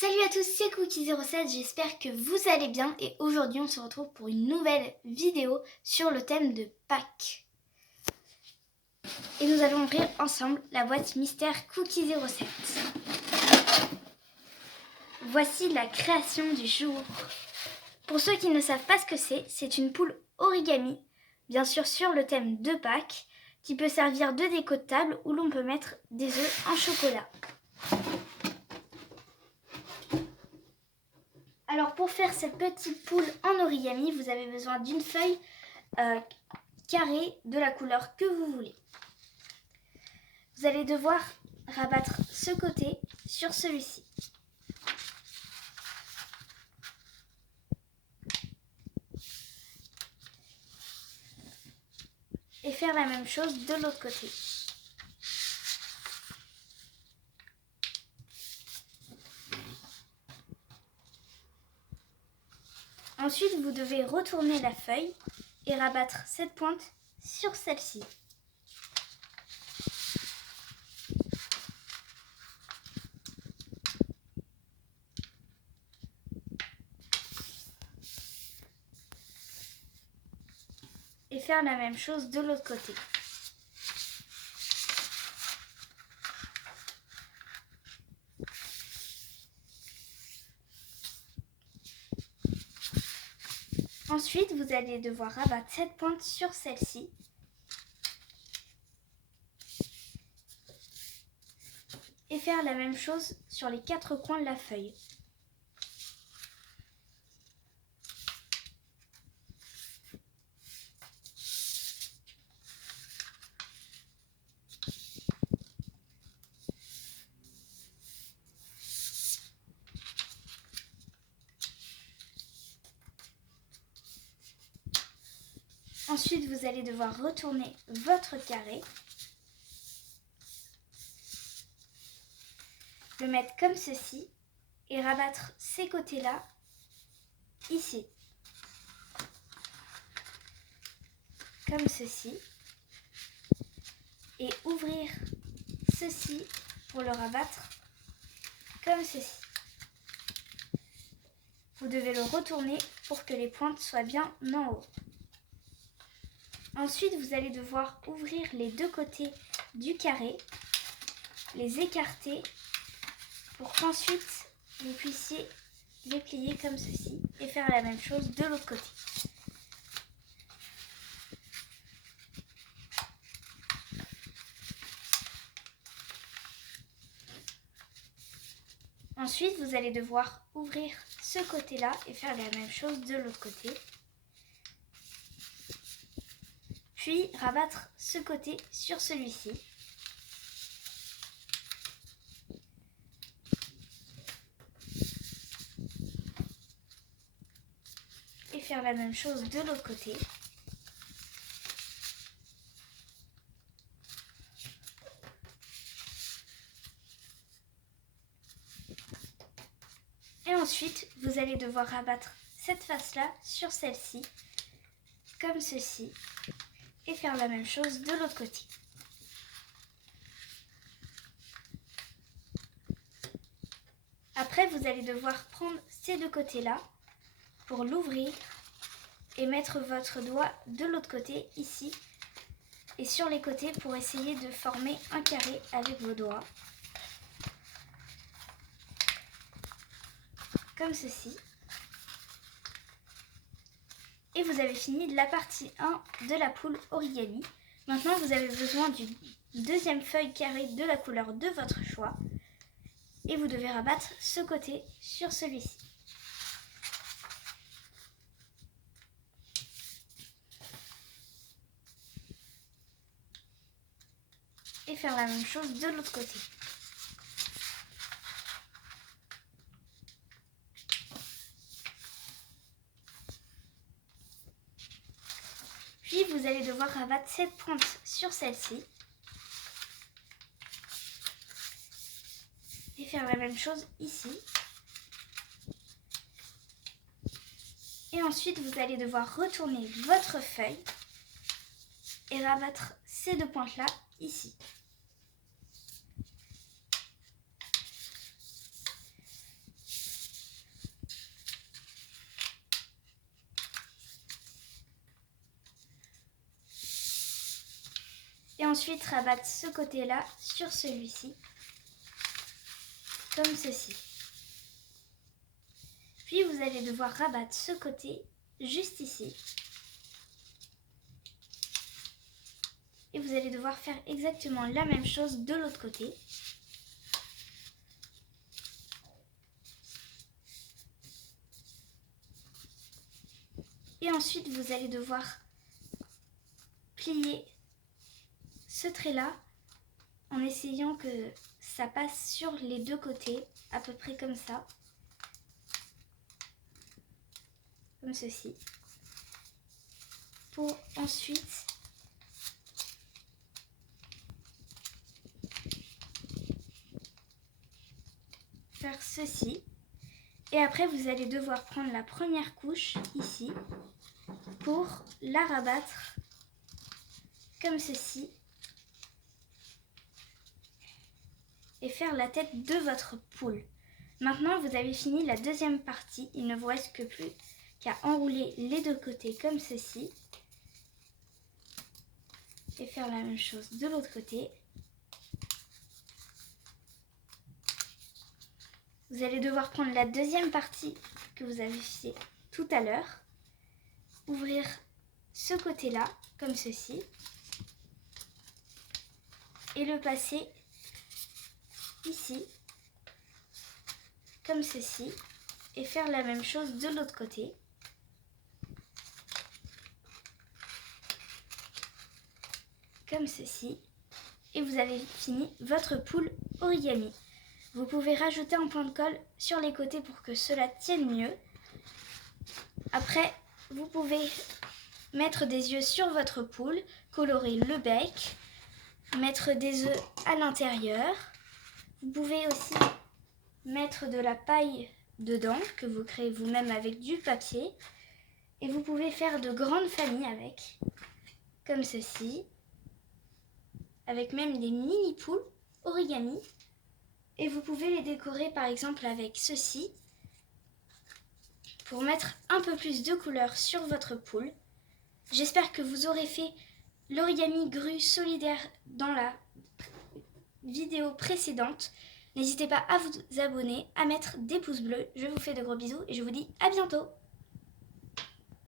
Salut à tous, c'est Cookie07, j'espère que vous allez bien et aujourd'hui on se retrouve pour une nouvelle vidéo sur le thème de Pâques. Et nous allons ouvrir ensemble la boîte mystère Cookie07. Voici la création du jour. Pour ceux qui ne savent pas ce que c'est une poule origami, bien sûr sur le thème de Pâques, qui peut servir de déco de table où l'on peut mettre des œufs en chocolat. Alors pour faire cette petite poule en origami, vous avez besoin d'une feuille carrée de la couleur que vous voulez. Vous allez devoir rabattre ce côté sur celui-ci. Et faire la même chose de l'autre côté. Ensuite, vous devez retourner la feuille et rabattre cette pointe sur celle-ci. Et faire la même chose de l'autre côté. Ensuite, vous allez devoir rabattre cette pointe sur celle-ci. Et faire la même chose sur les 4 coins de la feuille. Ensuite, vous allez devoir retourner votre carré, le mettre comme ceci et rabattre ces côtés-là ici, comme ceci, et ouvrir ceci pour le rabattre comme ceci. Vous devez le retourner pour que les pointes soient bien en haut. Ensuite, vous allez devoir ouvrir les deux côtés du carré, les écarter pour qu'ensuite vous puissiez les plier comme ceci et faire la même chose de l'autre côté. Ensuite, vous allez devoir ouvrir ce côté-là et faire la même chose de l'autre côté. Puis rabattre ce côté sur celui-ci. Et faire la même chose de l'autre côté. Et ensuite, vous allez devoir rabattre cette face-là sur celle-ci, comme ceci, et faire la même chose de l'autre côté. Après, vous allez devoir prendre ces deux côtés-là pour l'ouvrir et mettre votre doigt de l'autre côté, ici, et sur les côtés pour essayer de former un carré avec vos doigts. Comme ceci. Et vous avez fini de la partie 1 de la poule origami. Maintenant, vous avez besoin d'une deuxième feuille carrée de la couleur de votre choix. Et vous devez rabattre ce côté sur celui-ci. Et faire la même chose de l'autre côté. Puis vous allez devoir rabattre cette pointe sur celle-ci. Et faire la même chose ici. Et ensuite, vous allez devoir retourner votre feuille et rabattre ces deux pointes-là ici. ensuite rabattre ce côté-là sur celui-ci, comme ceci. Puis vous allez devoir rabattre ce côté juste ici. Et vous allez devoir faire exactement la même chose de l'autre côté. Et ensuite, vous allez devoir plier ce trait-là en essayant que ça passe sur les deux côtés, à peu près comme ça. Comme ceci. Pour ensuite faire ceci. Et après, vous allez devoir prendre la première couche ici pour la rabattre comme ceci et faire la tête de votre poule. Maintenant, vous avez fini la deuxième partie. Il ne vous reste que plus qu'à enrouler les deux côtés comme ceci et faire la même chose de l'autre côté. Vous allez devoir prendre la deuxième partie que vous avez fait tout à l'heure, ouvrir ce côté-là comme ceci et le passer ici comme ceci et faire la même chose de l'autre côté. Comme ceci. Et vous avez fini votre poule origami. Vous pouvez rajouter un point de colle sur les côtés pour que cela tienne mieux. Après, vous pouvez mettre des yeux sur votre poule, colorer le bec, mettre des œufs à l'intérieur. Vous pouvez aussi mettre de la paille dedans que vous créez vous-même avec du papier. Et vous pouvez faire de grandes familles avec, comme ceci, avec même des mini poules origami. Et vous pouvez les décorer par exemple avec ceci pour mettre un peu plus de couleur sur votre poule. J'espère que vous aurez fait l'origami grue solidaire dans la vidéo précédente. N'hésitez pas à vous abonner, à mettre des pouces bleus. Je vous fais de gros bisous et je vous dis à bientôt.